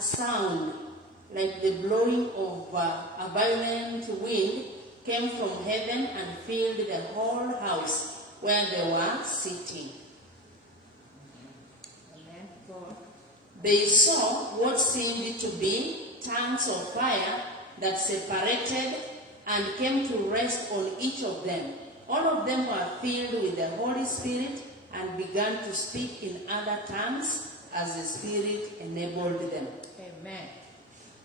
a sound like the blowing of a violent wind came from heaven and filled the whole house where they were sitting. Amen. Go on. They saw what seemed to be tongues of fire that separated and came to rest on each of them. All of them were filled with the Holy Spirit and began to speak in other tongues as the Spirit enabled them. Amen.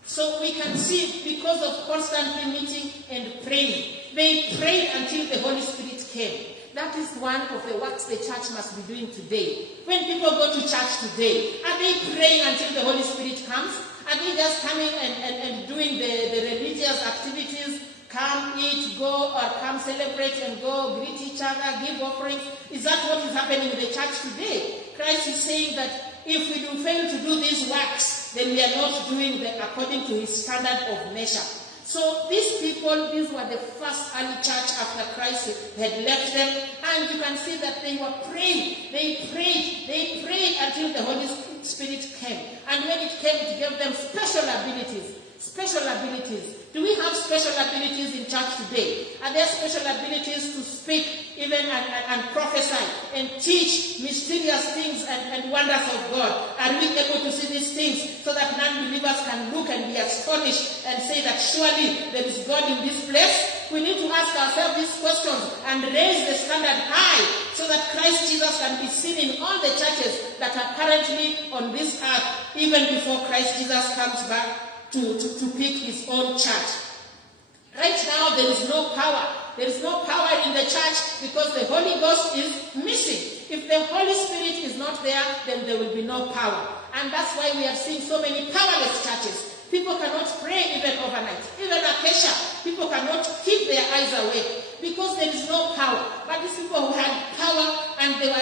So we can see, because of constantly meeting and praying, they prayed until the Holy Spirit came. That is one of the works the church must be doing today. When people go to church today, are they praying until the Holy Spirit comes? Are they just coming and doing the religious activities? Come, eat, go, or come celebrate and go, greet each other, give offerings? Is that what is happening in the church today? Christ is saying that if we do fail to do these works, then we are not doing them according to his standard of measure. So these people, these were the first early church after Christ had left them, and you can see that they were praying. They prayed until the Holy Spirit came. And when it came, it gave them special abilities. Special abilities. Do we have special abilities in church today? Are there special abilities to speak even and prophesy and teach mysterious things and wonders of God? Are we able to see these things so that non-believers can look and be astonished and say that surely there is God in this place? We need to ask ourselves these questions and raise the standard high so that Christ Jesus can be seen in all the churches that are currently on this earth, even before Christ Jesus comes back to pick his own church. Right now, there is no power. There is no power in the church because the Holy Ghost is missing. If the Holy Spirit is not there, then there will be no power. And that's why we are seeing so many powerless churches. People cannot pray even overnight. Even Acacia, people cannot keep their eyes awake because there is no power. But these people who had power and they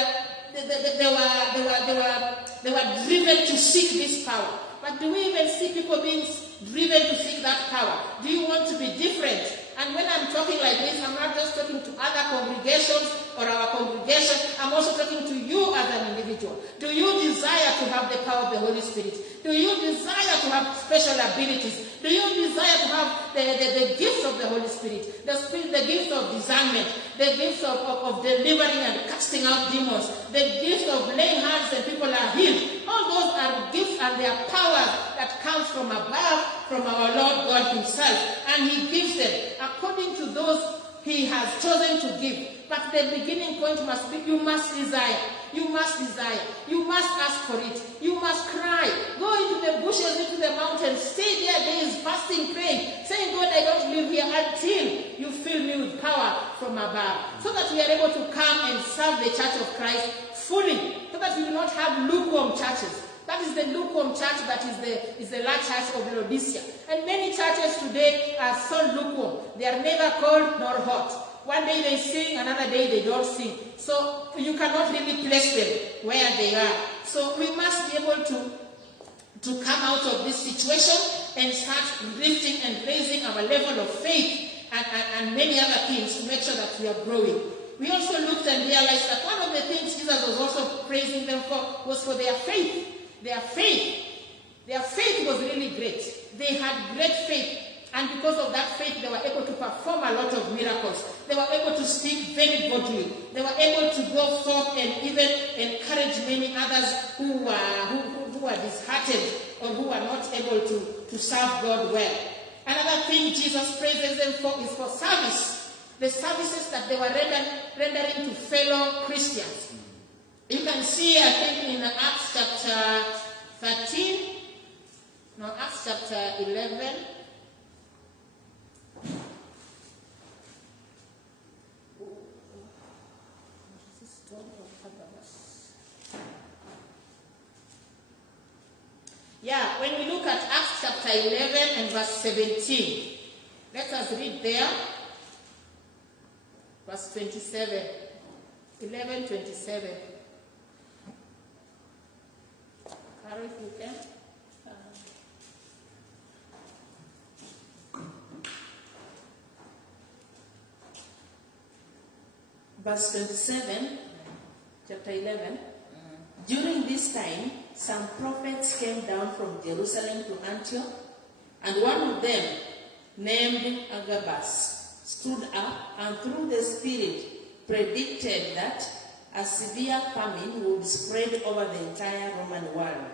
were driven to seek this power. But do we even see people being driven to seek that power? Do you want to be different? And when I'm talking like this, I'm not just talking to other congregations or our congregation. I'm also talking to you as an individual. Do you desire to have the power of the Holy Spirit? Do you desire to have special abilities? Do you desire to have the gifts of the Holy Spirit? The gift of discernment, the gift of delivering and casting out demons, the gift of laying hands and people are healed. All those are gifts and they are powers that comes from above, from our Lord God himself. And he gives them according to those he has chosen to give. But the beginning point must be, you must desire. You must desire. You must ask for it. You must cry. Go into the bushes, into the mountains. Stay there days, fasting, praying, saying, God, I don't live here until you fill me with power from above. So that we are able to come and serve the church of Christ fully. So that we do not have lukewarm churches. That is the lukewarm church that is the large church of Laodicea. And many churches today are so lukewarm. They are neither cold nor hot. One day they sing, another day they don't sing. So you cannot really place them where they are. So we must be able to come out of this situation and start lifting and raising our level of faith and many other things to make sure that we are growing. We also looked and realized that one of the things Jesus was also praising them for was for their faith. Their faith was really great. They had great faith. And because of that faith, they were able to perform a lot of miracles. They were able to speak very boldly. They were able to go forth and even encourage many others who were disheartened or who were not able to serve God well. Another thing Jesus praises them for is for service. The services that they were rendering to fellow Christians. You can see, I think, in Acts chapter 13, no, Acts chapter 11. Yeah, when we look at Acts chapter 11 and verse 17, let us read there. Verse 27. 11:27. Carol, if you can. Verse 27, chapter 11. During this time, some prophets came down from Jerusalem to Antioch, and one of them, named Agabus, stood up and through the Spirit predicted that a severe famine would spread over the entire Roman world.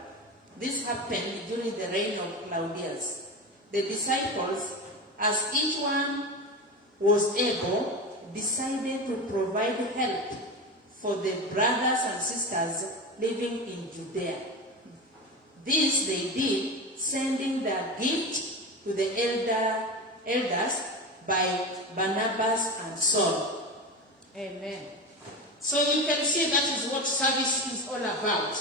This happened during the reign of Claudius. The disciples, as each one was able, decided to provide help for the brothers and sisters living in Judea. This they did, sending their gift to the elders by Barnabas and Saul. Amen. So you can see that is what service is all about.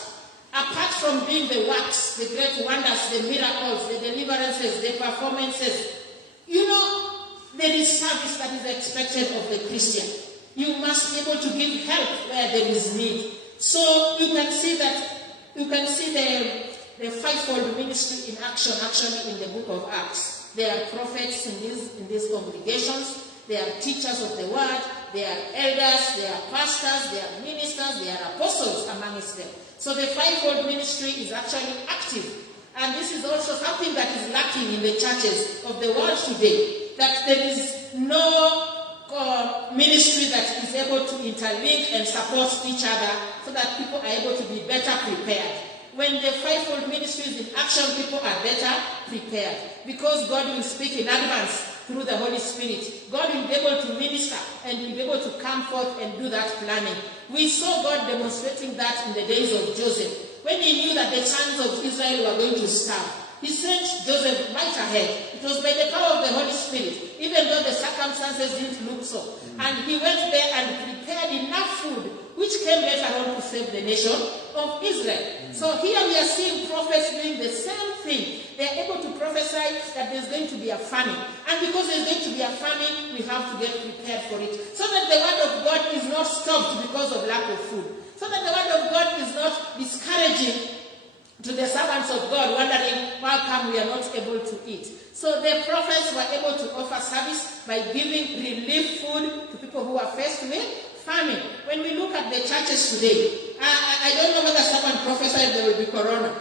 Apart from doing the works, the great wonders, the miracles, the deliverances, the performances, there is service that is expected of the Christian. You must be able to give help where there is need. So you can see the fivefold ministry in action actually in the book of Acts. There are prophets in these congregations. There are teachers of the word. There are elders. There are pastors. There are ministers. There are apostles amongst them. So the fivefold ministry is actually active. And this is also something that is lacking in the churches of the world today. That there is no ministry that is able to interlink and support each other so that people are able to be better prepared. When the fivefold ministry is in action, people are better prepared because God will speak in advance through the Holy Spirit. God will be able to minister and will be able to come forth and do that planning. We saw God demonstrating that in the days of Joseph. When he knew that the sons of Israel were going to starve, he sent Joseph right ahead. It was by the power of the Holy Spirit, even though the circumstances didn't look so. And he went there and prepared enough food, which came later on to save the nation of Israel. So here we are seeing prophets doing the same thing. They are able to prophesy that there's going to be a famine. And because there's going to be a famine, we have to get prepared for it. So that the word of God is not stopped because of lack of food. So that the word of God is not discouraging to the servants of God, wondering how come we are not able to eat. So the prophets were able to offer service by giving relief food to people who are faced with famine. When we look at the churches today, I don't know whether someone prophesied there will be corona.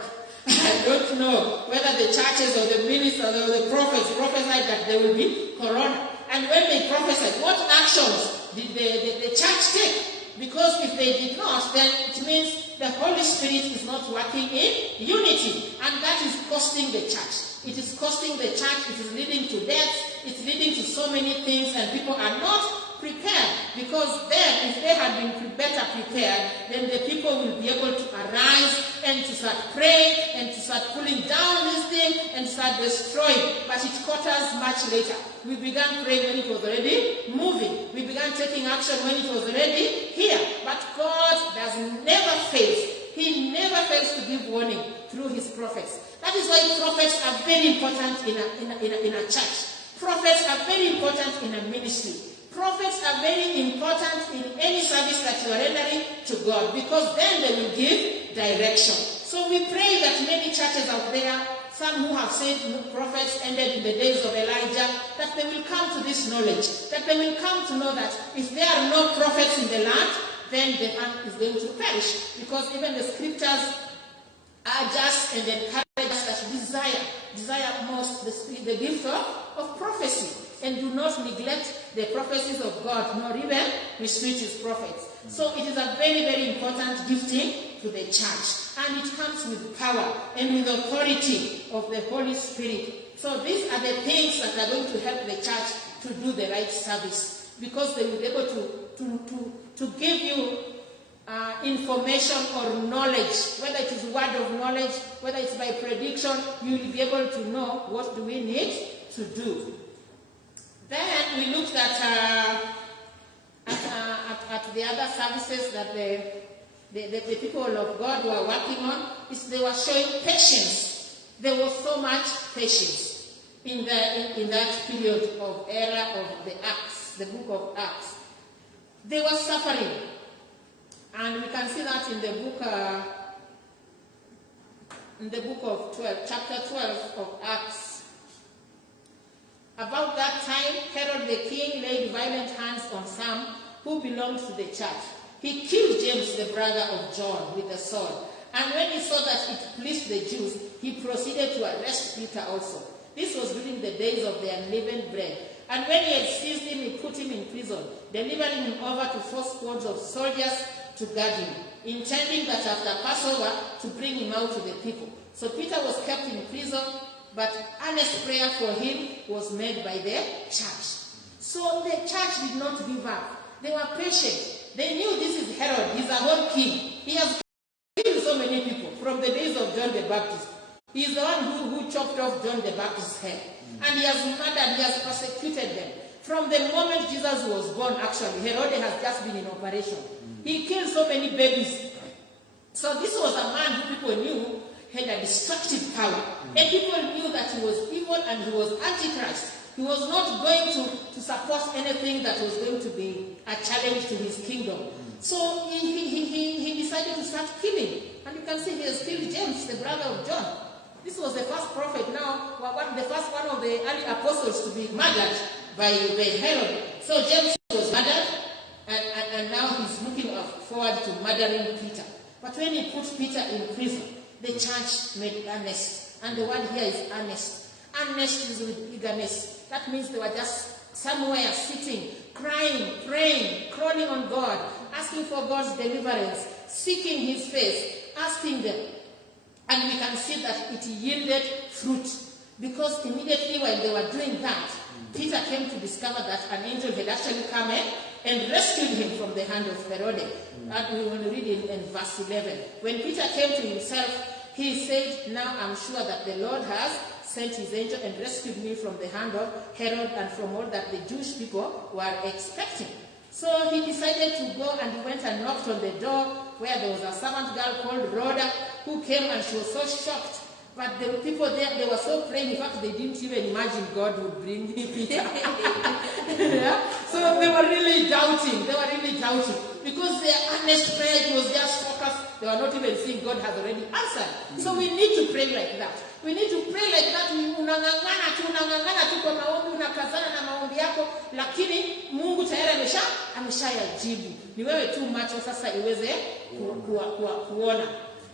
I don't know whether the churches or the ministers or the prophets prophesied that there will be corona. And when they prophesied, what actions did the church take? Because if they did not, then it means the Holy Spirit is not working in unity. And that is costing the church. It is costing the church. It is leading to death. It's leading to so many things, and people are not prepared. Because then, if they had been better prepared, then the people will be able to arise and to start praying and to start pulling down this thing and start destroying. But it caught us much later. We began praying when it was already moving. We began taking action when it was already here. But God does never fail. He never fails to give warning through his prophets. That is why prophets are very important in a church. Prophets are very important in a ministry. Prophets are very important in any service that you are rendering to God, because then they will give direction. So we pray that many churches out there, some who have said prophets ended in the days of Elijah, that they will come to this knowledge, that they will come to know that if there are no prophets in the land, then the land is going to perish. Because even the scriptures are just and encourage us that desire most the gift of prophecy. And do not neglect the prophecies of God, nor even mistreat his prophets. So it is a very, very important gifting to the church. And it comes with power and with authority of the Holy Spirit. So these are the things that are going to help the church to do the right service. Because they will be able to give you information or knowledge, whether it is word of knowledge, whether it's by prediction, you will be able to know what do we need to do. Then we looked at the other services that the people of God were working on. They were showing patience. There was so much patience in that period of era of the Acts, the book of Acts. They were suffering. And we can see that in the book of 12, chapter 12 of Acts. About that time, Herod the king laid violent hands on some who belonged to the church. He killed James, the brother of John, with a sword. And when he saw that it pleased the Jews, he proceeded to arrest Peter also. This was during the days of the unleavened bread. And when he had seized him, he put him in prison, delivering him over to 4 squads of soldiers to guard him, intending that after Passover to bring him out to the people. So Peter was kept in prison, but earnest prayer for him was made by the church. So the church did not give up. They were patient. They knew this is Herod. He's a whole king. He has killed so many people from the days of John the Baptist. He is the one who chopped off John the Baptist's head. And he has murdered, he has persecuted them. From the moment Jesus was born, actually, Herod has just been in operation. He killed so many babies. So this was a man who people knew had a destructive power. And people knew that he was evil and he was Antichrist. He was not going to support anything that was going to be a challenge to his kingdom. So he decided to start killing. And you can see he has killed James, the brother of John. This was the first prophet now, the first one of the early apostles to be murdered by Herod. So James was murdered, and now he's looking forward to murdering Peter. But when he put Peter in prison, the church made earnest. And the word here is earnest. Earnest is with eagerness. That means they were just somewhere sitting, crying, praying, calling on God, asking for God's deliverance, seeking his face, asking them. And we can see that it yielded fruit. Because immediately while they were doing that, Peter came to discover that an angel had actually come in and rescued him from the hand of Herod. And we will read in verse 11. When Peter came to himself, he said, "Now I'm sure that the Lord has sent his angel and rescued me from the hand of Herod and from all that the Jewish people were expecting." So he decided to go, and he went and knocked on the door where there was a servant girl called Rhoda who came, and she was so shocked. But the people there, they were so praying. In fact, they didn't even imagine God would bring Peter. Yeah? So they were really doubting. Because their earnest prayer was just focused. They were not even seeing God has already answered. So we need to pray like that. We need to pray like that. Unang'ang'ana tu kwa maombi, unakazana na maombi yako, lakini Mungu tayari ameshayajibu. Ni wewe tu macho sasa iweze kuona.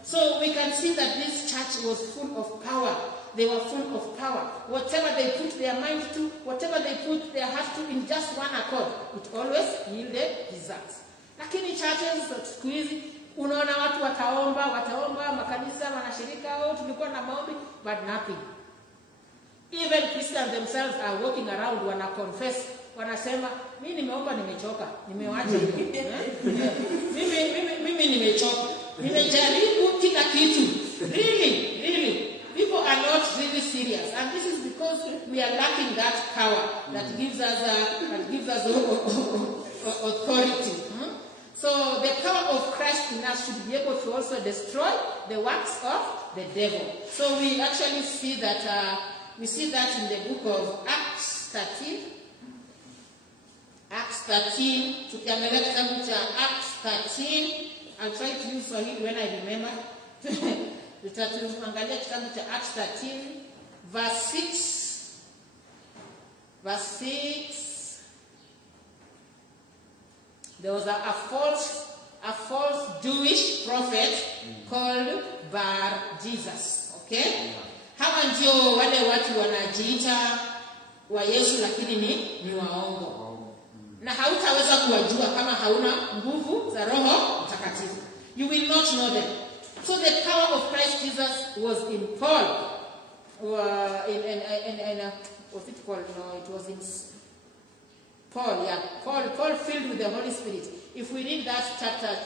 So we can see that this church was full of power. They were full of power. Whatever they put their mind to, whatever they put their heart to, in just one accord, it always yielded results. Lakini churches siku hizi unaona watu wataomba, makanisa, wanashirika, tulikuwa na maombi, but nothing. Even Christians themselves are walking around, wana confess, wanasema, mimi nimeomba, nimechoka, nimewacha hiyo. Mimi nimechoka. Nimejaribu kila kitu. Really. People are not really serious. And this is because we are lacking that power that gives us authority. So the power of Christ in us should be able to also destroy the works of the devil. So we actually see that in the book of Acts 13. Acts 13. Tukiangalia kitabu cha Acts 13. I'll try to use Swahili when I remember. Tutaangalia kitabu cha Acts 13 verse 6. Verse 6. There was a false Jewish prophet called Bar Jesus. Okay? Hawa ndio wale watu wanajiita wa Yesu lakini ni waongo. Na hautaweza kuwajua kama hauna nguvu za Roho Mtakatifu. You will not know them. So the power of Christ Jesus was in Paul. Was it Paul? No, it was in Paul. Yeah, Paul filled with the Holy Spirit. If we read that chapter,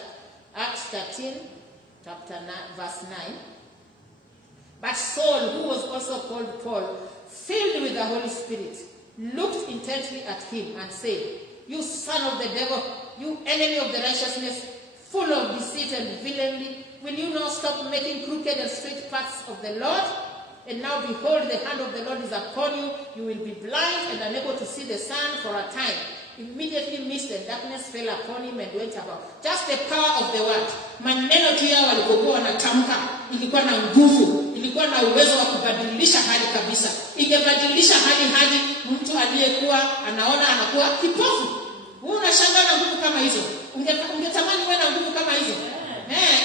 Acts 13, chapter 9, verse 9. But Saul, who was also called Paul, filled with the Holy Spirit, looked intently at him and said, "You son of the devil, you enemy of the righteousness, full of deceit and villainy, will you not stop making crooked and straight paths of the Lord? And now behold, the hand of the Lord is upon you. You will be blind and unable to see the sun for a time." Immediately mist and darkness fell upon him and went about. Just the power of the word. Maneno tu yao walipokuwa wanatamka ilikuwa na nguvu, ilikuwa na uwezo wa kubadilisha hali kabisa. Ingebadilisha hadi mtu aliyekuwa anaona anakuwa kipofu. Wewe unashangaa na nguvu kama hizo. Ungetamani wewe na nguvu kama hizo.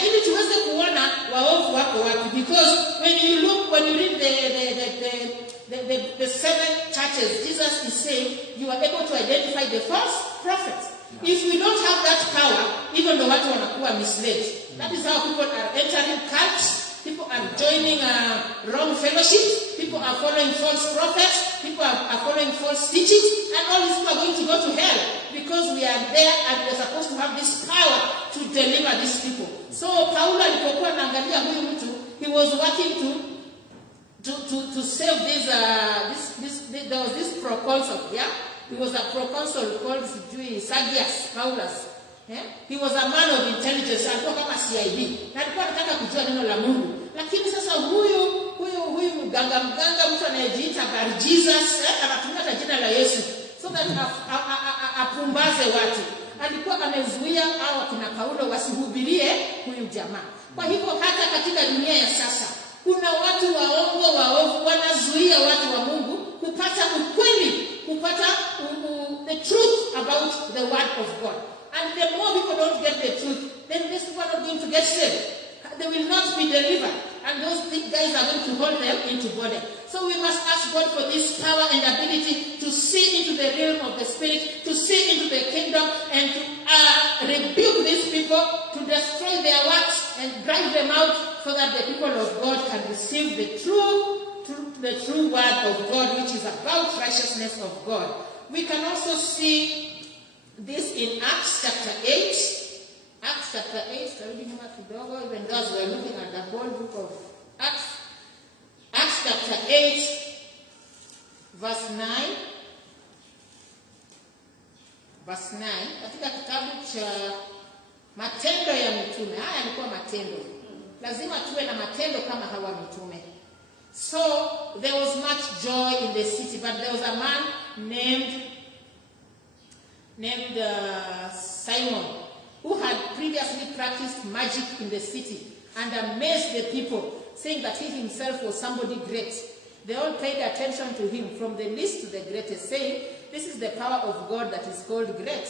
Ili tuweze kuona waovu wako wapi. Because when you read the 7 churches, Jesus is saying you are able to identify the false prophets. If we don't have that power, even the watu wanakuwa misled. That is how people are entering cults. People are joining wrong fellowships. People are following false prophets. People are following false teachings. And all these people are going to go to hell because we are there and we are supposed to have this power to deliver these people. So Paulo alipokuwa anaangalia huyu mtu, he was working to save there was this proconsul, yeah? He was a proconsul called Sergius Paulus. Yeah? He was a man of intelligence, alikuwa kama CID. Na alikuwa anataka kujua neno la Mungu. Lakini sasa huyu mganga mtu anayejiita Bar Jesus, anatumia jina la Yesu so that apumbaze watu. Alikuwa amezuia hao akina Paulo wasihubirie huyu jamaa. Kwa hivyo hata katika dunia ya sasa kuna watu waongo waovu wanazuia watu wa Mungu kupata ukweli, kupata the truth about the word of God. And the more people don't get the truth, then these people are not going to get saved. They will not be delivered. And those guys are going to hold them into bondage. So we must ask God for this power and ability to see into the realm of the Spirit, to see into the kingdom, and to rebuke these people, to destroy their works, and drive them out so that the people of God can receive the true word of God, which is about righteousness of God. We can also see this in Acts chapter 8. Acts chapter 8, even though we are looking at the whole book of Acts. Acts chapter 8, verse 9. Verse 9. Katika kitabu cha Matendo ya Mitume. Haya yalikuwa matendo. Lazima tuwe na matendo kama hawa mitume. So, there was much joy in the city, but there was a man named Simon, who had previously practiced magic in the city and amazed the people, saying that he himself was somebody great. They all paid attention to him, from the least to the greatest, saying, "This is the power of God that is called great."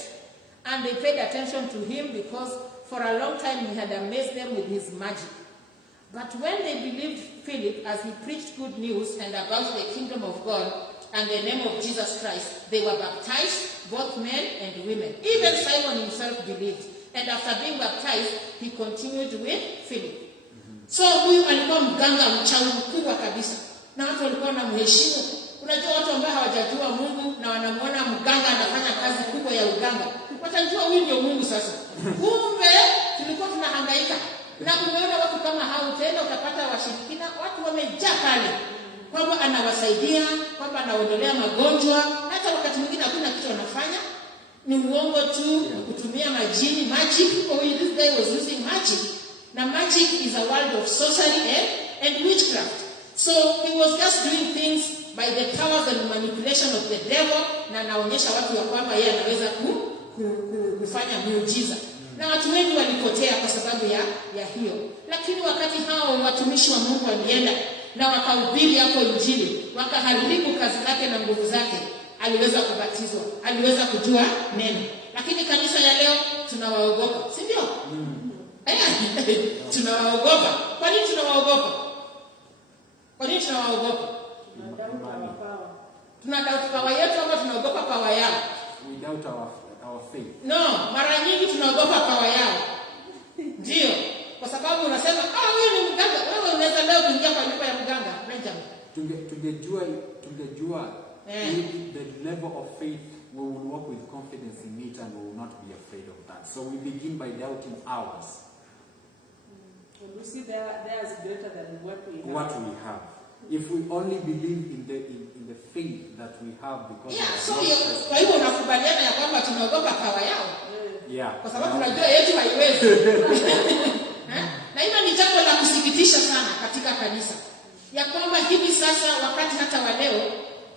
And they paid attention to him because for a long time he had amazed them with his magic. But when they believed Philip as he preached good news and about the kingdom of God and the name of Jesus Christ, they were baptized, both men and women. Even Simon himself believed. And after being baptized, he continued with Philip. So huyu alikuwa mganga mchawi mkubwa kabisa. Na watu walikuwa wanamheshimu. Unajua watu ambao hawajajua Mungu na wanamuona mganga anafanya kazi kubwa ya uganga, watajua huyu ndio Mungu sasa. Kumbe tulikuwa tunahangaika. Na umeona watu kama hao, utaenda utapata washirikina, watu wamejaa pale. Kwamba anawasaidia, kwamba anaondolea magonjwa, hata wakati mwingine hakuna kitu anafanya. Ni uongo tu, kutumia majini, magic. This guy was using magic. Now magic is a world of sorcery and witchcraft. So he was just doing things by the powers and manipulation of the devil, na anaonyesha watu ya kwamba yeye anaweza kufanya miujiza. Na watu wengi walipotea kwa sababu ya hiyo. Lakini wakati hao watumishi wa Mungu walienda na wakahubiri hapo Injili, wakaharibu kazi yake na nguvu zake, aliweza kubatizwa, aliweza kujua neno. Lakini kanisa ya leo tunawaogopa, si ndio? Tunawaogopa. Kwa nini tunawaogopa? Kwa nini tunawaogopa? Tunadoubt power yetu ama tunaogopa power yao? We doubt our faith. No, mara nyingi tunaogopa power yao. Ndio. Kwa sababu unasema, huyu ni mganga. Wewe unaweza leo kuingia kwa nyumba ya mganga, Benjamin. Tungejua the level of faith, we will walk with confidence in it and we will not be afraid of that. So we begin by doubting ours. You see, theirs is greater than what we have. If we only believe in the faith that we have, because kwa hivyo unakubaliana ya kwamba tunaogopa power yao. Kwa sababu tunajua yetu haiwezi. Na hilo ni jambo la kusikitisha sana katika kanisa. Ya kwamba hivi sasa wakati hata wa leo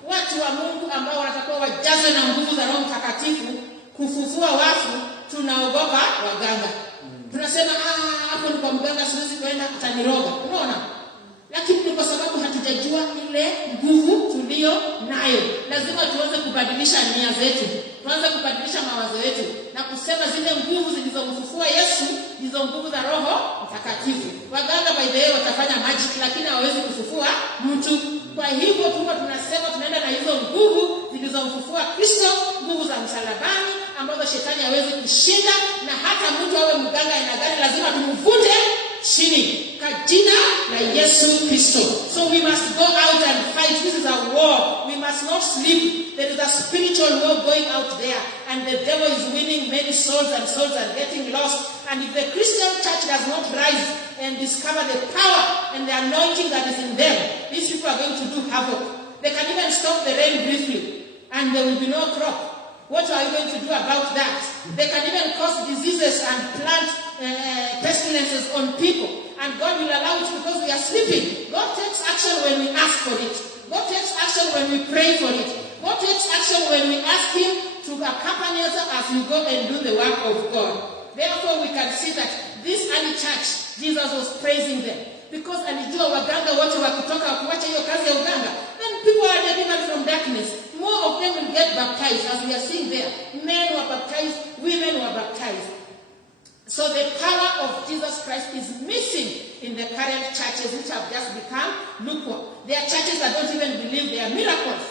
watu wa Mungu ambao wanatakiwa wajazwe na nguvu za Roho Mtakatifu kufufua wafu, tunaogopa waganga. Tunasema hapo ni kwa mganga, siwezi kwenda, ataniroga. Unaona? Lakini ni kwa sababu hatujajua ile nguvu tulio nayo. Lazima tuanze kubadilisha nia zetu. tuanze kubadilisha mawazo yetu na kusema zile nguvu zilizomfufua Yesu ndizo nguvu za Roho Mtakatifu. Waganga by the way watafanya magic, lakini hawawezi kufufua mtu. Kwa hivyo tunasema tunaenda na hizo nguvu zilizomfufua Kristo, nguvu za msalabani ambazo shetani hawezi kushinda, na hata mtu awe mganga aina gani lazima tumvunje chini kwa jina la Yesu Kristo. So we must go out and fight. This is a war. We must not sleep. There is a spiritual war going out there, and the devil is winning many souls, and souls are getting lost. And if the Christian church does not rise and discover the power and the anointing that is in them, these people are going to do havoc. They can even stop the rain briefly, and there will be no crop. What are you going to do about that? They can even cause diseases and plant pestilences on people. And God will allow it because we are sleeping. God takes action when we ask for it. God takes action when we pray for it. God takes action when we ask Him to accompany us as we go and do the work of God. Therefore, we can see that this early church, Jesus was praising them. Because alijua waganga wote wakitoka kuacha hiyo kazi ya uganga, then people are delivered from darkness. More of them will get baptized, as we are seeing there. Men were baptized, women were baptized. So the power of Jesus Christ is missing in the current churches which have just become lukewarm. There are churches that don't even believe there are miracles.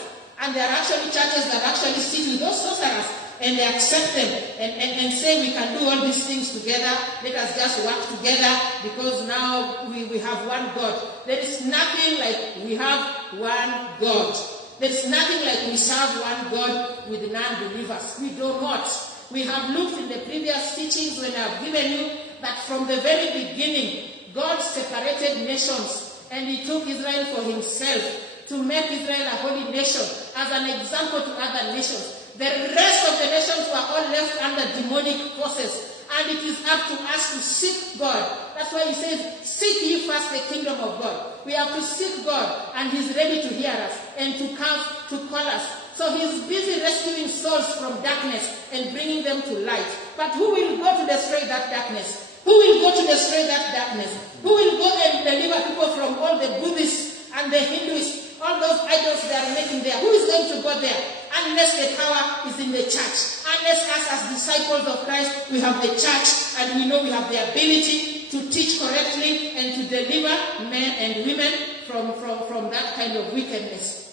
And there are actually churches that actually sit with those sorcerers and they accept them and say we can do all these things together. Let us just work together because now we have one God. There is nothing like we have one God. There is nothing like we serve one God with non-believers. We do not. We have looked in the previous teachings when I have given you that from the very beginning, God separated nations and He took Israel for Himself to make Israel a holy nation as an example to other nations. The rest of the nations were all left under demonic forces, and it is up to us to seek God. That's why He says, seek ye first the kingdom of God. We have to seek God, and He's ready to hear us and to come to call us. So He's busy rescuing souls from darkness and bringing them to light. But who will go to destroy that darkness? Who will go to destroy that darkness? Who will go and deliver people from all the Buddhists and the Hinduists, all those idols they are making there? Who is going to go there? Unless the power is in the church. Unless us as disciples of Christ, we have the church and we know we have the ability to teach correctly and to deliver men and women from that kind of wickedness.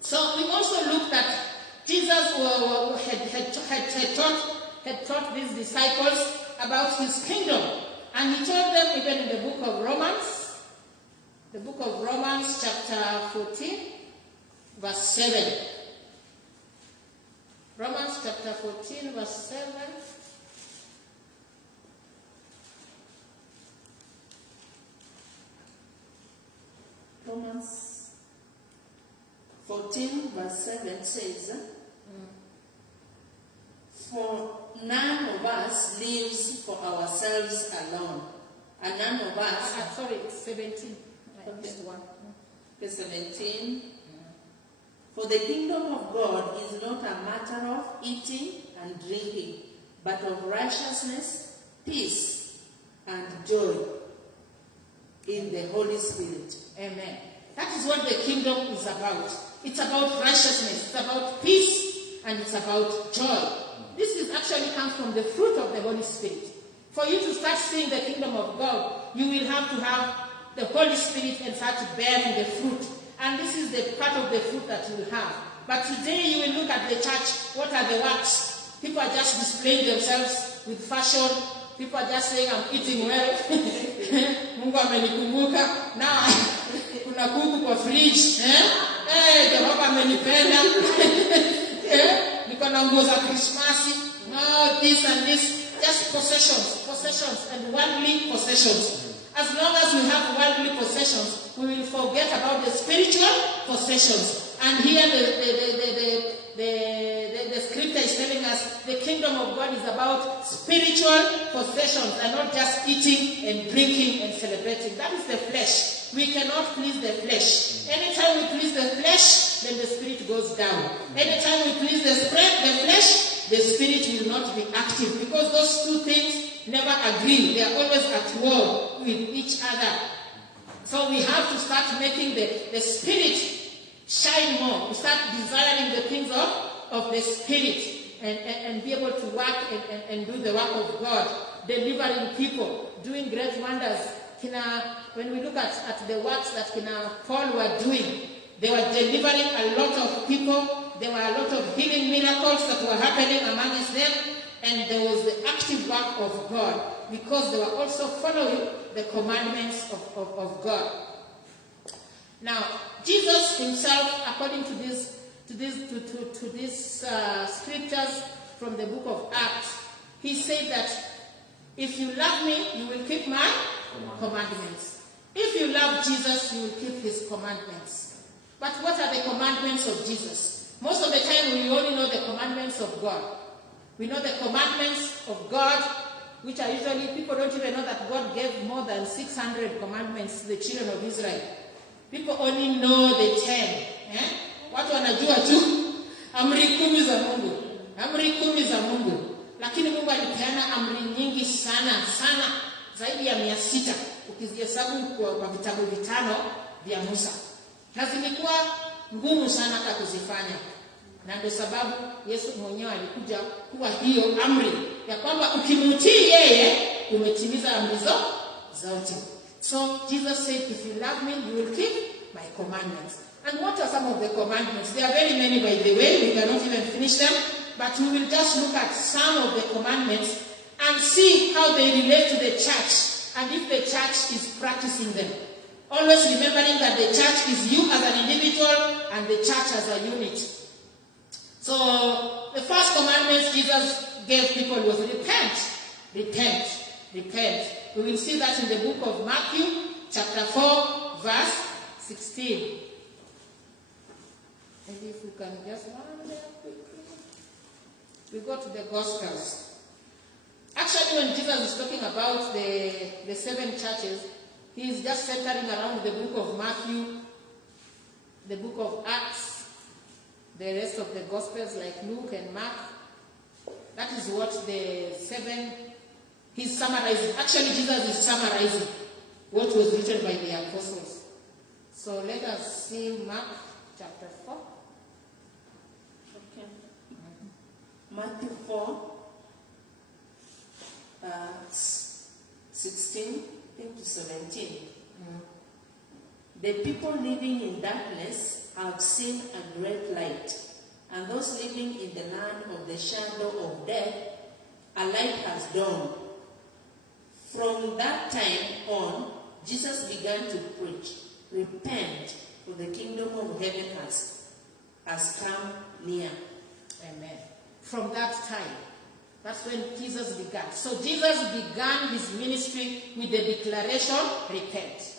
So we also looked at Jesus had taught these disciples about His kingdom. And He told them even in the book of Romans chapter 14, verse 7. Romans chapter 14, verse 7. Romans 14, verse 7 says, For none of us lives for ourselves alone, and none of us... Sorry, it's 17. I missed one. Verse 17. For the kingdom of God is not a matter of eating and drinking, but of righteousness, peace, and joy in the Holy Spirit. Amen. That is what the kingdom is about. It's about righteousness, it's about peace, and it's about joy. This is actually comes from the fruit of the Holy Spirit. For you to start seeing the kingdom of God, you will have to have the Holy Spirit and start bearing the fruit. And this is the part of the fruit that you will have. But today you will look at the church, what are the works? People are just displaying themselves with fashion. People are just saying, I'm eating well. Mungu amenikumbuka. Now, kuna kuku kwa fridge. Jehova amenipenda. Niko na nguo za Krismasi. No, this and this. Just possessions and worldly possessions. As long as we have worldly possessions, we will forget about the spiritual possessions. And here the scripture is telling us the kingdom of God is about spiritual possessions and not just eating and drinking and celebrating. That is the flesh. We cannot please the flesh. Anytime we please the flesh, then the spirit goes down. Anytime we please the flesh, the spirit will not be active because those two things never agree. They are always at war with each other. So we have to start making the spirit shine more. We start desiring the things of the spirit. and be able to work and do the work of God, delivering people, doing great wonders. When we look at the works that Paul were doing, they were delivering a lot of people. There were a lot of healing miracles that were happening amongst them, and there was the active work of God because they were also following the commandments of God. Now, Jesus himself, according to these scriptures from the book of Acts, he said that if you love me, you will keep my commandments. If you love Jesus, you will keep his commandments. But what are the commandments of Jesus? Most of the time, we only know the commandments of God. We know the commandments of God, which are usually, people don't even know that God gave more than 600 commandments to the children of Israel. People only know the 10. Watu wanajua tu amri 10 za Mungu. Amri 10 za Mungu. Lakini Mungu alipeana amri nyingi sana, zaidi ya 600 ukizihesabu kwa vitabu 5 vya Musa. Na zilikuwa ngumu sana hata kuzifanya. Na ndio sababu Yesu mwenyewe alikuja kuwa hiyo amri ya kwamba ukimtii yeye umetimiza amri zote. So Jesus said, if you love me, you will keep my commandments. And what are some of the commandments? There are very many, by the way. We cannot even finish them. But we will just look at some of the commandments and see how they relate to the church and if the church is practicing them. Always remembering that the church is you as an individual and the church as a unit. So the first commandment Jesus gave people was repent. Repent. Repent. We will see that in the book of Matthew, chapter 4, verse 16. Maybe if we can just run there quickly. We go to the Gospels. Actually, when Jesus is talking about the 7 churches, he is just centering around the book of Matthew, the book of Acts, the rest of the Gospels like Luke and Mark. That is what the 7, he's summarizing. Actually, Jesus is summarizing what was written by the apostles. So let us see Mark chapter 4. Okay. Matthew 4, 16 to 17. The people living in darkness have seen a great light, and those living in the land of the shadow of death, a light has dawned. From that time on, Jesus began to preach, repent, for the kingdom of heaven has come near. Amen. From that time, that's when Jesus began. So Jesus began his ministry with the declaration, repent.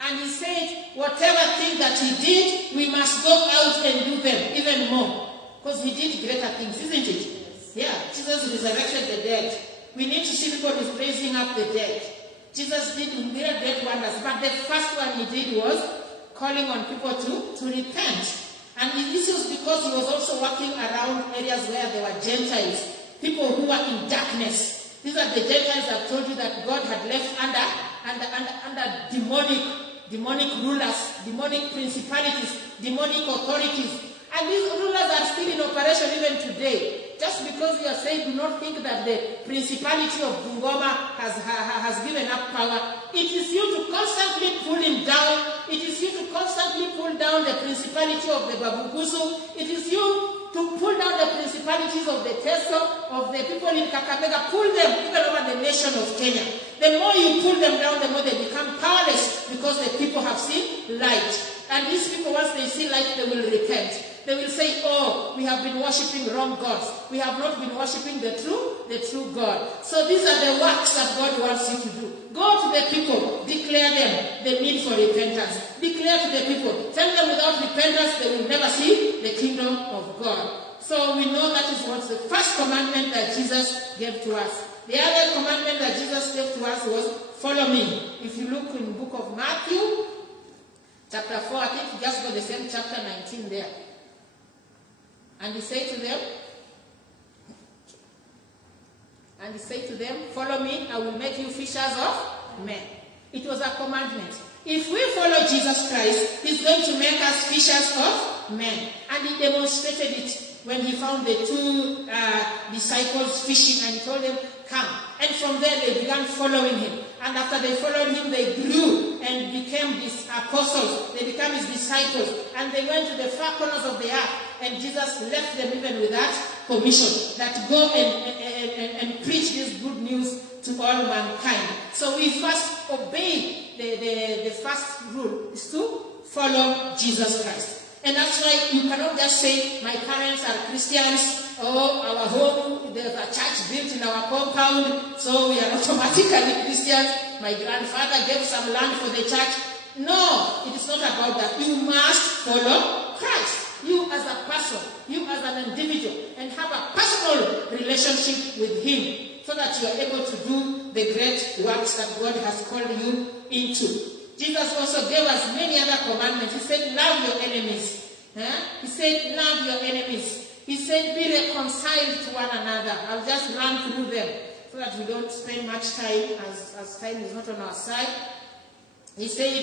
And he said, whatever thing that he did, we must go out and do them even more. Because he did greater things, isn't it? Yes. Yeah, Jesus resurrected the dead. We need to see people raising up the dead. Jesus did great wonders, but the first one he did was calling on people to repent. And this was because he was also working around areas where there were Gentiles, people who were in darkness. These are the Gentiles I've told you that God had left under demonic rulers, demonic principalities, demonic authorities. And these rulers are still in operation even today. Just because you are saying, do not think that the principality of Bungoma has given up power. It is you to constantly pull him down. It is you to constantly pull down the principality of the Babugusu. It is you to pull down the principalities of the Teso, of the people in Kakamega. Pull them even over the nation of Kenya. The more you pull them down, the more they become powerless because the people have seen light. And these people, once they see light, they will repent. They will say, oh, we have been worshipping wrong gods. We have not been worshipping the true God. So these are the works that God wants you to do. Go to the people, declare them the need for repentance. Declare to the people, tell them without repentance they will never see the kingdom of God. So we know that is what's the first commandment that Jesus gave to us. The other commandment that Jesus gave to us was, follow me. If you look in the book of Matthew, chapter 4, I think you just got the same chapter 19 there. And he said to them, follow me, I will make you fishers of men. It was a commandment. If we follow Jesus Christ, he's going to make us fishers of men. And he demonstrated it when he found the two disciples fishing, and he told them, come. And from there they began following him. And after they followed him, they grew and became his apostles. They became his disciples. And they went to the far corners of the earth. And Jesus left them even with that commission, that go and preach this good news to all mankind. So we first obey the first rule is to follow Jesus Christ. And that's why you cannot just say, my parents are Christians, or our home, there's a church built in our compound, so we are automatically Christians. My grandfather gave some land for the church. No, it is not about that. You must follow Christ. You as a person, you as an individual, and have a personal relationship with him, so that you are able to do the great works that God has called you into. Jesus also gave us many other commandments. He said, love your enemies. He said, love your enemies. He said, be reconciled to one another. I'll just run through them so that we don't spend much time, as time is not on our side. He said,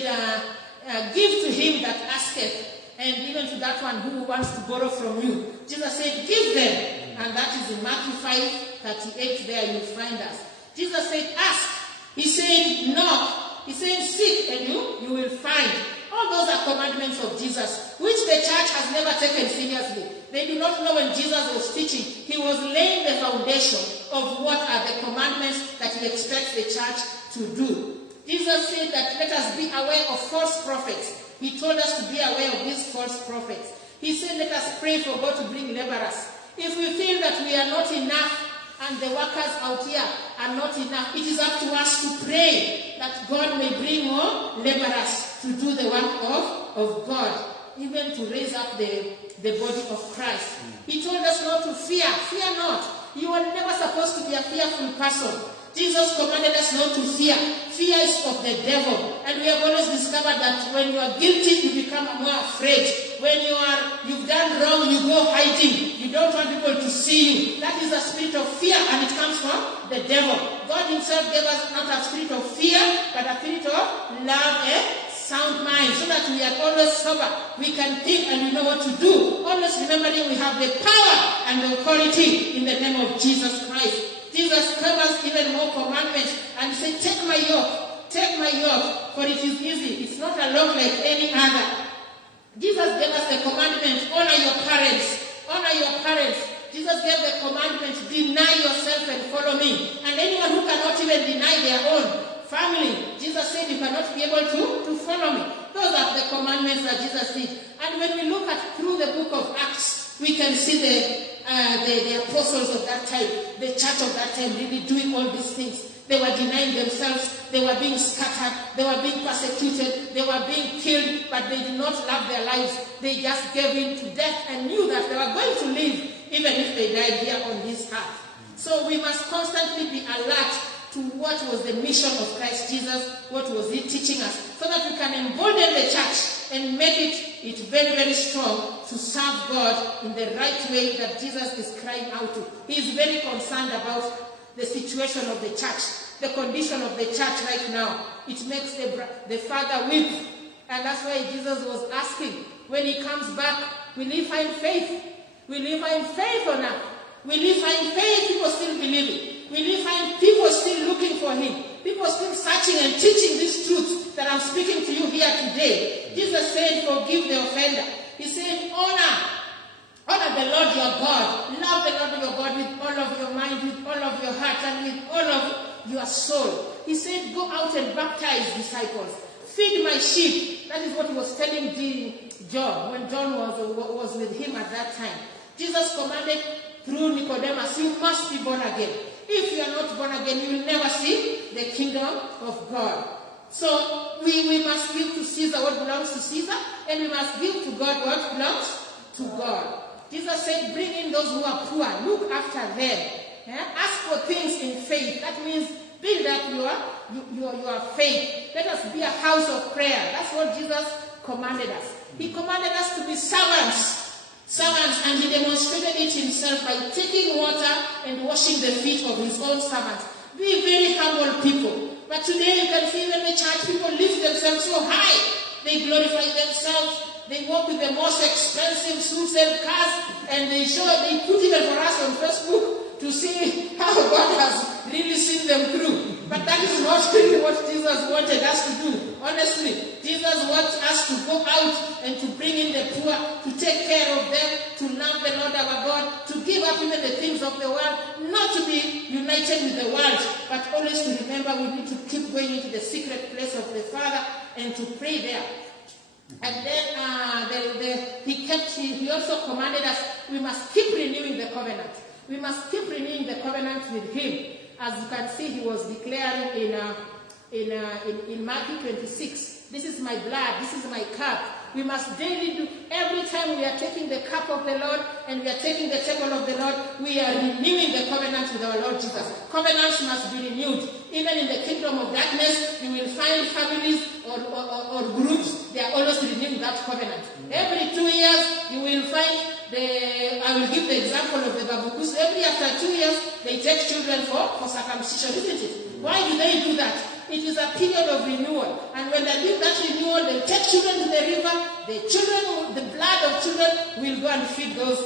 give to him that asketh, and even to that one who wants to borrow from you. Jesus said, give them. And that is in Matthew 5:38, there you find us. Jesus said, ask. He said, knock. He said, seek, and you will find. All those are commandments of Jesus, which the church has never taken seriously. They do not know when Jesus was teaching. He was laying the foundation of what are the commandments that he expects the church to do. Jesus said that let us be aware of false prophets. He told us to be aware of these false prophets. He said let us pray for God to bring laborers. If we feel that we are not enough, and the workers out here are not enough, it is up to us to pray that God may bring more laborers to do the work of God, even to raise up the body of Christ. He told us not to fear. Fear not. You are never supposed to be a fearful person. Jesus commanded us not to fear. Fear is of the devil. And we have always discovered that when you are guilty, you become more afraid. When you've done wrong, you go hiding. You don't want people to see you. That is a spirit of fear, and it comes from the devil. God himself gave us not a spirit of fear, but a spirit of love and sound mind, so that we are always sober. We can think and we know what to do. Always remembering we have the power and the authority in the name of Jesus Christ. Jesus gave us even more commandments and said, take my yoke, for it is easy. It's not a yoke like any other. Jesus gave us the commandment, honor your parents. Honor your parents. Jesus gave the commandment, deny yourself and follow me. And anyone who cannot even deny their own family, Jesus said you cannot be able to follow me. Those are the commandments that Jesus did. And when we look at through the book of Acts, we can see the apostles of that time, the church of that time really doing all these things. They were denying themselves, they were being scattered, they were being persecuted, they were being killed, but they did not love their lives. They just gave in to death and knew that they were going to live even if they died here on this earth. So we must constantly be alert to what was the mission of Christ Jesus, what was he teaching us, so that we can embolden the church and make it very, very strong to serve God in the right way that Jesus is crying out to. He is very concerned about the situation of the church, the condition of the church right now. It makes the Father weep. And that's why Jesus was asking, when he comes back, will he find faith? Will he find faith or not? Will he find faith? People still believing. Will he find people still looking for him? People still searching and teaching these truths that I'm speaking to you here today. Jesus said, forgive the offender. He said, honor the Lord your God. Love the Lord your God with all of your mind, with all of your heart, and with all of your soul. He said, go out and baptize disciples. Feed my sheep. That is what he was telling John when John was with him at that time. Jesus commanded through Nicodemus, you must be born again. If you are not born again, you will never see the kingdom of God. So we must give to Caesar what belongs to Caesar, and we must give to God what belongs to God. Jesus said, bring in those who are poor. Look after them. Ask for things in faith. That means build up your faith. Let us be a house of prayer. That's what Jesus commanded us. He commanded us to be servants, and he demonstrated it himself by taking water and washing the feet of his own servants. Be very humble people. But today you can see when the church people lift themselves so high, they glorify themselves, they walk with the most expensive suits and cars, and they put even for us on Facebook to see how God has really seen them through. But that is not really what Jesus wanted us to do. Honestly, Jesus wants us to go out and to bring in the poor, to take care of them, to love the Lord our God, to give up even the things of the world, not to be united with the world, but always to remember we need to keep going into the secret place of the Father and to pray there. And then he also commanded us, we must keep renewing the covenant. We must keep renewing the covenant with him. As you can see, he was declaring in Matthew 26, this is my blood, this is my cup. We must daily do, every time we are taking the cup of the Lord and we are taking the table of the Lord, we are renewing the covenant with our Lord Jesus. Covenants must be renewed. Even in the kingdom of darkness, you will find families or groups, they are always renewing that covenant. Every 2 years, you will find I will give the example of the Babukus. Every after 2 years, they take children for circumcision, isn't it? Why do they do that? It is a period of renewal. And when they do that renewal, they take children to the river. The blood of children will go and feed those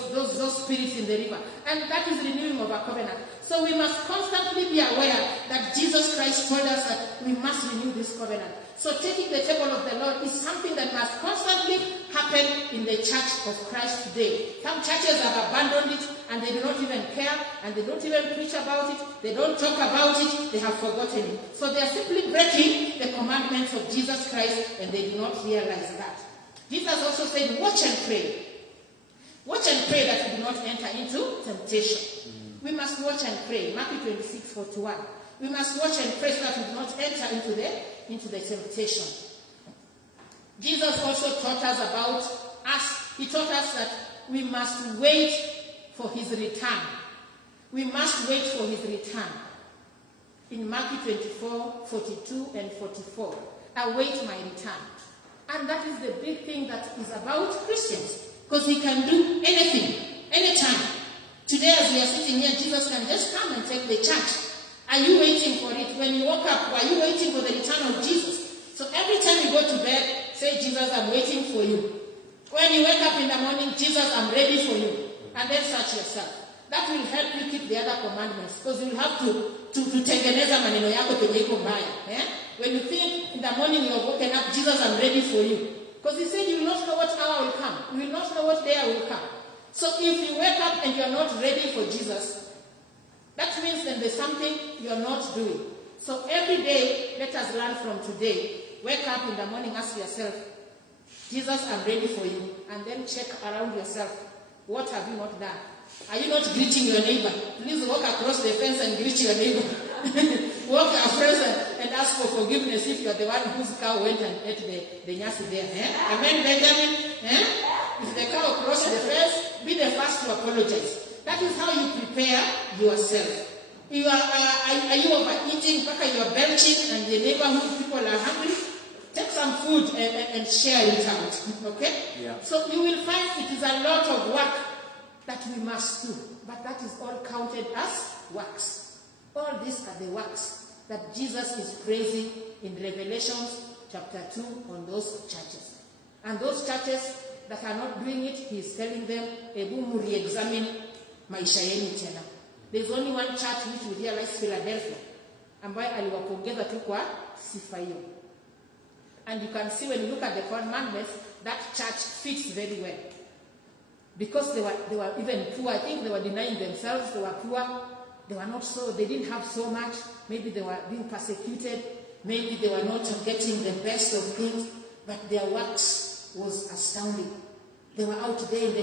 spirits in the river. And that is renewing of a covenant. So we must constantly be aware that Jesus Christ told us that we must renew this covenant. So taking the table of the Lord is something that must constantly happen in the church of Christ today. Some churches have abandoned it and they do not even care and they don't even preach about it. They don't talk about it. They have forgotten it. So they are simply breaking the commandments of Jesus Christ and they do not realize that. Jesus also said, watch and pray. Watch and pray that we do not enter into temptation. We must watch and pray. Matthew 26:41. We must watch and pray so that we do not enter into the temptation. Jesus also taught us about us. He taught us that we must wait for his return. We must wait for his return. In Matthew 24:42 and 44, await my return. And that is the big thing that is about Christians. Because he can do anything, anytime. Today as we are sitting here, Jesus can just come and take the church. Are you waiting for it? When you woke up, are you waiting for the return of Jesus? So every time you go to bed, say, Jesus, I'm waiting for you. When you wake up in the morning, Jesus, I'm ready for you. And then search yourself. That will help you keep the other commandments. Because you will have to tengeneza maneno yako penye iko mbaya. When you think in the morning you have woken up, Jesus, I'm ready for you. Because he said you will not know what hour will come. You will not know what day will come. So if you wake up and you are not ready for Jesus, that means then there's something you are not doing. So every day, let us learn from today. Wake up in the morning, ask yourself, Jesus, I'm ready for you. And then check around yourself. What have you not done? Are you not greeting your neighbor? Please walk across the fence and greet your neighbor. Walk across and ask for forgiveness if you are the one whose cow went and ate the nyasi there. Amen, Benjamin? If the cow crossed the fence, be the first to apologize. That is how you prepare yourself. Are you overeating, you are belching, and the neighborhood people are hungry? Take some food and share it out. Okay? Yeah. So you will find it is a lot of work that we must do. But that is all counted as works. All these are the works that Jesus is praising in Revelation chapter 2 on those churches. And those churches that are not doing it, he is telling them, ebu muri-examine maisha yenu tena. There's only one church which we realize, Philadelphia, ambaye aliwapongeza tu kwa sifa hiyo. And you can see when you look at the commandments, that church fits very well. Because they were even poor. I think they were denying themselves. They were poor. They didn't have so much. Maybe they were being persecuted. Maybe they were not getting the best of things. But their works was astounding. They were out there in the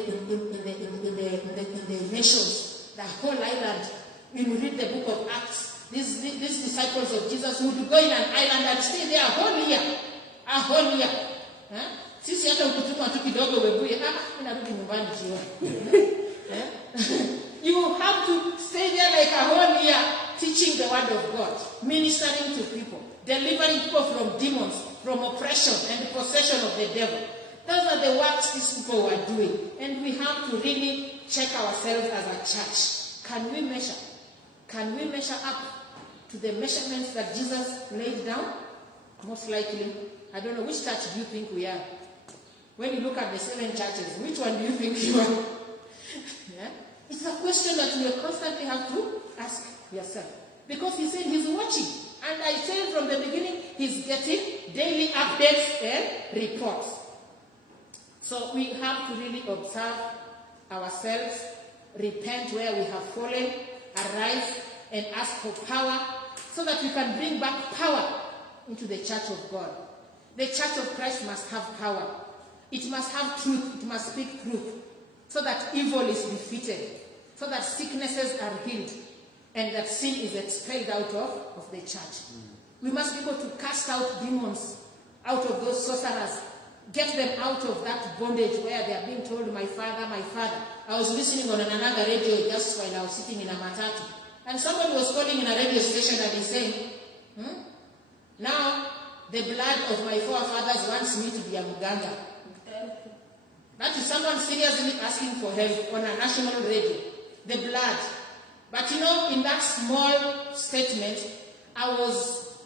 nations, the whole island. When you read the book of Acts, these disciples of Jesus would go in an island and stay there a whole year. A whole year. Sisi hata ukituma tu kidogo webuye, inarudi nyumbani jioni. You have to stay there like a whole year teaching the word of God, ministering to people, delivering people from demons, from oppression and possession of the devil. Those are the works these people were doing. And we have to really check ourselves as a church. Can we measure? Can we measure up to the measurements that Jesus laid down? Most likely. I don't know, which church do you think we are? When you look at the 7 churches, which one do you think you are? Yeah? It's a question that you constantly have to ask yourself. Because he said he's watching. And I said from the beginning, he's getting daily updates and reports. So we have to really observe ourselves, repent where we have fallen, arise and ask for power so that we can bring back power into the church of God. The church of Christ must have power. It must have truth. It must speak truth so that evil is defeated, so that sicknesses are healed, and that sin is expelled out of the church. We must be able to cast out demons, out of those sorcerers, get them out of that bondage where they are being told, my father, my father. I was listening on another radio just while I was sitting in a matatu, and somebody was calling in a radio station and he's saying, now the blood of my forefathers wants me to be a muganga. That is someone seriously asking for help on a national radio. The blood. But you know, in that small statement, I was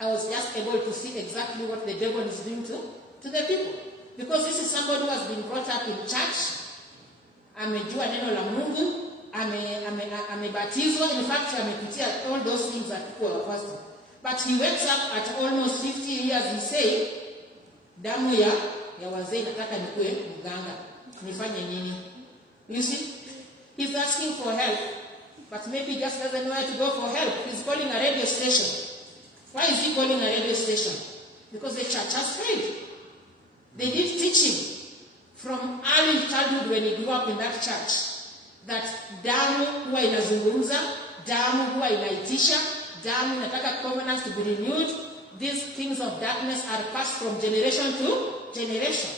just able to see exactly what the devil is doing to the people. Because this is somebody who has been brought up in church. Amejua neno la Mungu. Amebatizwa. In fact, amepitia all those things that people are fasting. But he wakes up at almost 50 years, he say, damu ya wazee nataka nikuwe mganga. Nifanye nini? You see? He's asking for help. But maybe he just doesn't know where to go for help. He's calling a radio station. Why is he calling a radio station? Because the church has failed. They did teach him from early childhood when he grew up in that church that damu huwa inazungumza, damu huwa inaitisha, damu inataka covenants to be renewed. These things of darkness are passed from generation to generation.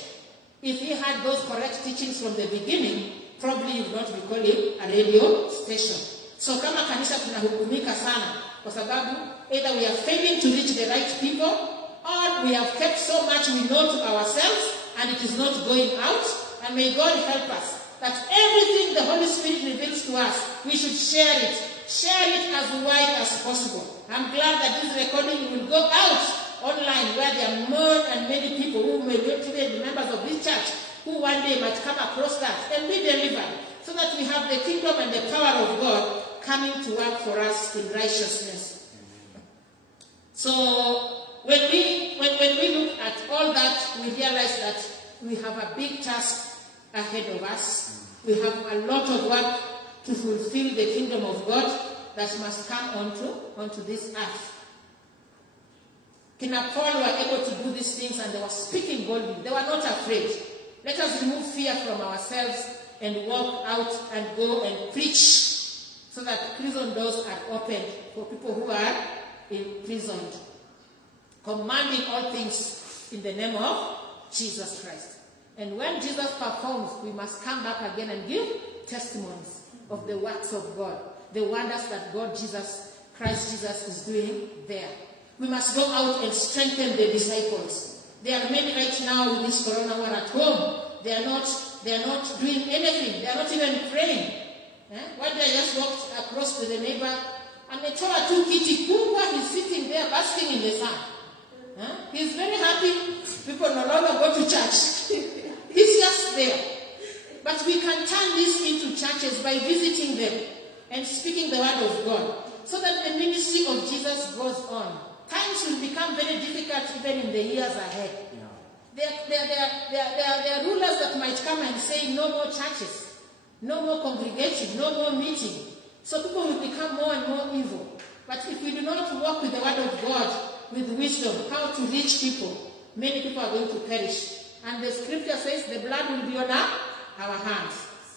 If he had those correct teachings from the beginning, probably he would not be calling a radio station. So kama kanisa tunahukumika sana kwa sababu either we are failing to reach the right people or we have kept so much we know to ourselves and it is not going out. And may God help us that everything the Holy Spirit reveals to us, we should share it. Share it as wide as possible. I'm glad that this recording will go out online where there are more and many people who may be members of this church who one day might come across that and be delivered so that we have the kingdom and the power of God coming to work for us in righteousness. So when we look at all that, we realize that we have a big task ahead of us. We have a lot of work to fulfill the kingdom of God that must come onto this earth. Kina Paul were able to do these things and they were speaking boldly. They were not afraid. Let us remove fear from ourselves and walk out and go and preach so that prison doors are opened for people who are imprisoned. Commanding all things in the name of Jesus Christ. And when Jesus performs, we must come back again and give testimonies of the works of God, the wonders that Christ Jesus is doing there. We must go out and strengthen the disciples. There are many right now with this corona who are at home. They are not doing anything. They are not even praying. One day I just walked across to the neighbor and I told her two kiti kubwa, he's sitting there basking in the sun. He's very happy. People no longer go to church. He's just there. But we can turn this into churches by visiting them and speaking the word of God so that the ministry of Jesus goes on. Times will become very difficult even in the years ahead. There are rulers that might come and say no more churches, no more congregation, no more meeting. So people will become more and more evil. But if we do not walk with the word of God, with wisdom, how to reach people, many people are going to perish. And the scripture says the blood will be on our hands.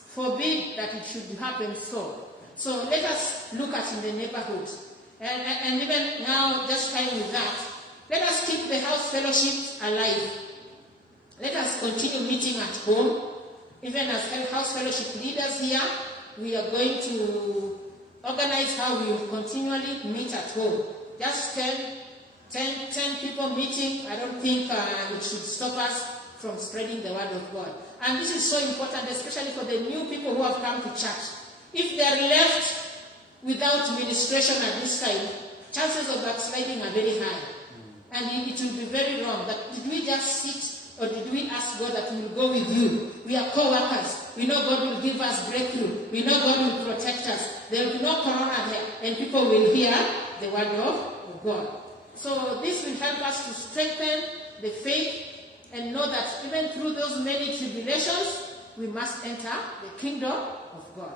Forbid that it should happen so. So let us look at in the neighborhood. And even now, just fine with that, let us keep the house fellowship alive. Let us continue meeting at home. Even as house fellowship leaders here, we are going to organize how we will continually meet at home. Just 10 people meeting, I don't think it should stop us from spreading the word of God. And this is so important, especially for the new people who have come to church. If they are left without ministration at this time, chances of backsliding are very high. And it will be very wrong. But did we just sit Or did we ask God that He will go with you? We are co-workers. We know God will give us breakthrough. We know God will protect us. There will be no corona there, and people will hear the word of God. So this will help us to strengthen the faith and know that even through those many tribulations, we must enter the kingdom of God.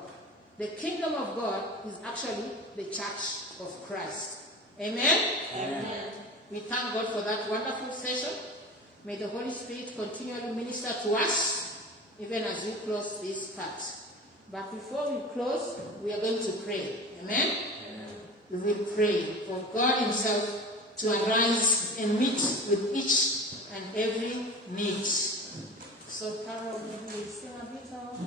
The kingdom of God is actually the church of Christ. Amen? Amen. We thank God for that wonderful session. May the Holy Spirit continually minister to us, even as we close this part. But before we close, we are going to pray. Amen? We will pray for God Himself to arise and meet with each and every need. So, Carol, maybe we'll sing a bit of...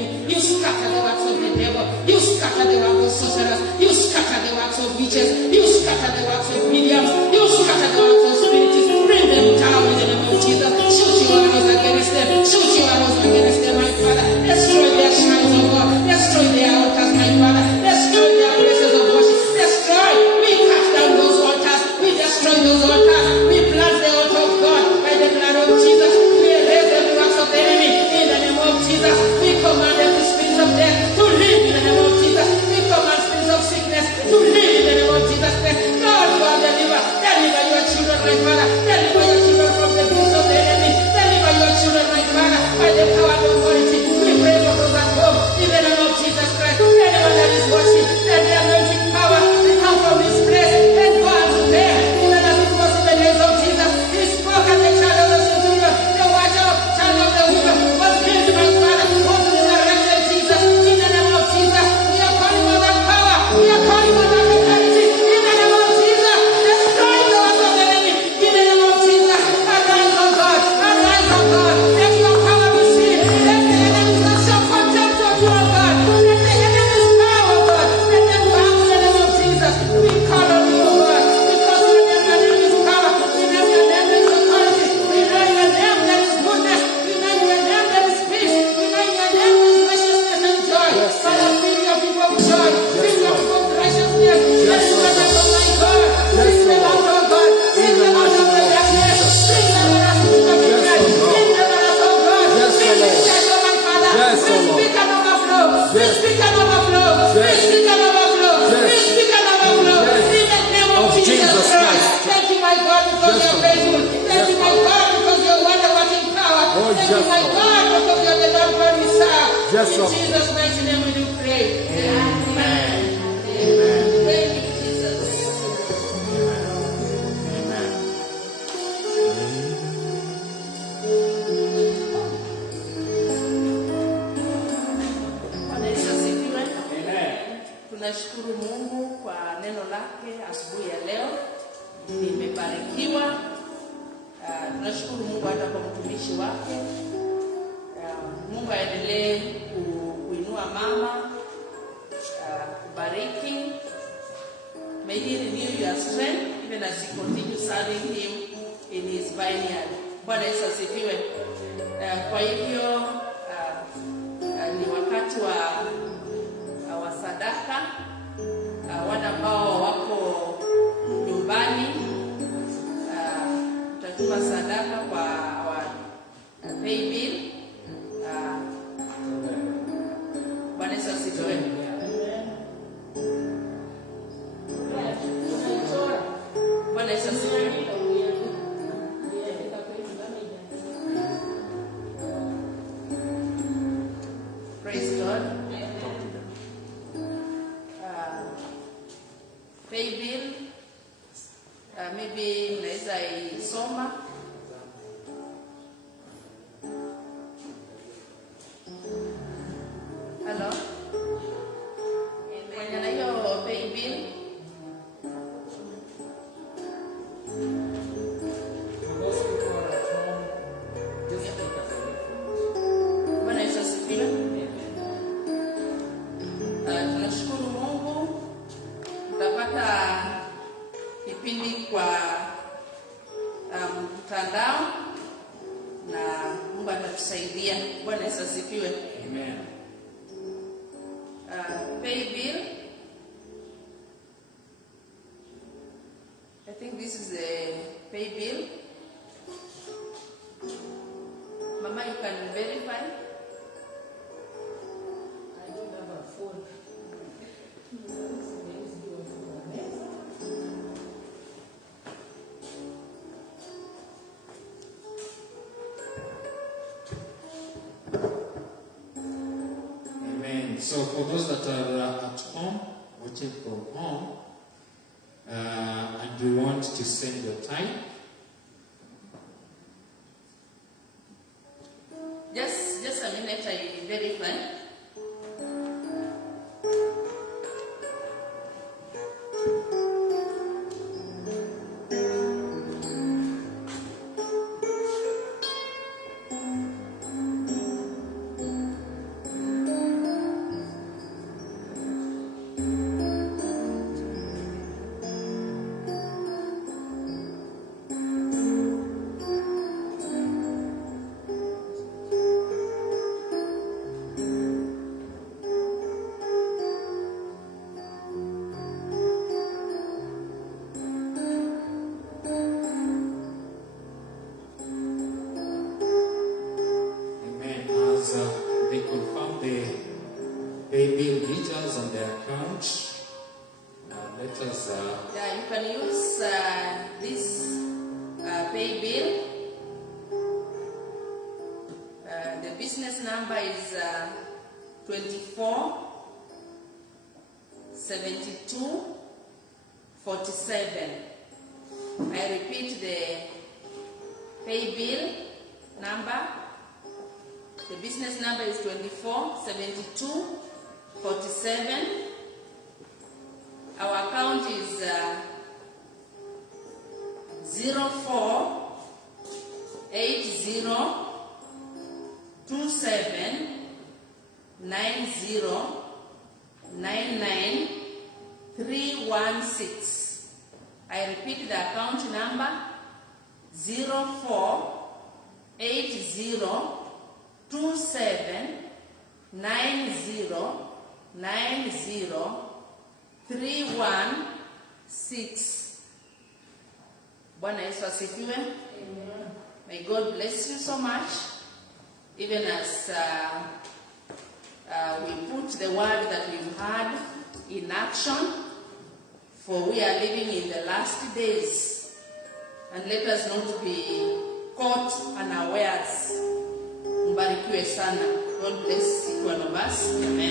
enemy. You scatter the works of the devil. You scatter the works of sorcerers. You scatter the works of witches. You scatter the works of mediums. You scatter the works of spirits. Bring them down in the name of Jesus. Shoot your arrows against them. Shoot your arrows against them, my Father. Destroy their shrines, oh God. Destroy their altars, my Father. Destroy their places of worship. Destroy. We cut down those altars. We destroy those altars. We plant the altar of God by the blood of Jesus. We erase the works of the enemy in the name of Jesus. We command every spirit of death to live in the name of Jesus. We command spirits of sickness to live in the name of Jesus. Lord God, deliver your children, my Father. Deliver your children from the beast of the enemy. Deliver your children, my Father, by the power and authority. We pray for those at home in the name of Jesus Christ. Anyone that is watching, that the anointing power will come from this place and go out to them, even as it was in the days of Jesus. He spoke and the child of the centurion, the child of the woman was healed, my Father, was resurrected, Jesus. In the name of Jesus, we are calling on that power. We are calling on that authority. In the name of Jesus, destroy the works of the enemy. In the name of Jesus, arise, O God. Arise, O God. Let your power be seen. Let the enemies not show contempt of you, O God. Let the enemies bow, O God. Let them bow in the name of Jesus. We call on you, O God, because your name is power. We know your name is authority. We know your name there is goodness. We know your name there is peace. We know your name is righteousness and joy. Father, fill your people with joy. Fill your people with righteousness. Deliver them, oh my God. Bring them out, oh God. Bring them out of the darkness. Bring them out of the darkness. Bring them out, oh God. Bring them out, oh my Father. We speak an overflow. We speak an overflow. We speak an overflow. We speak an overflow. In the name of Jesus Christ. Thank you, my God, because you are faithful. Thank you, my God, because you are wonder-working power. Thank you, my God, because you are the Lord God we serve. In Jesus' mighty name we do pray. Amen. Thank you, Jesus. Bwana Yesu asifiwe. Tunashukuru Mungu kwa neno lake asubuhi ya leo. Nimebarikiwa. Tunashukuru Mungu hata kwa mtumishi wake. Mungu aendelee kuinua mama, kubariki. May he renew your strength even as you continue serving him in his vineyard. Bwana Yesu asifiwe. Kwa hivyo ni wakati wa sadaka. Wale ambao wako nyumbani tutatuma sadaka kwa pay bill. Bwana Yesu asifiwe. Bwana Yesu asifiwe. Praise God. Pay bill. Maybe unaweza isoma. Hello? Mwenye na hiyo pay bill. Bwana Yesu asifiwe. Tunashukuru Mungu. Tutapata kipindi kwa mtandao na Mungu atatusaidia. Bwana Yesu asifiwe. Amen. Pay bill. I think this is the pay bill. Mama, you can verify. I don't have a phone. Amen. So for those that are at home, watching from home, and you want to send your time, Just a minute, I verify. have the pay bill details on the account. Let us. Yeah, you can use this pay bill. The business number is 24 72 47. I repeat the pay bill number. The business number is 24 72 47. Our account is 04 80 27 90 99 316. I repeat the account number 04 80 27 90 90 316. Bwana Yesu asifiwe. May God bless you so much. Even as we put the word that we've had in action, for we are living in the last days, and let us not be caught unawares. Mbarikiwe sana. God bless each one of us. Amen.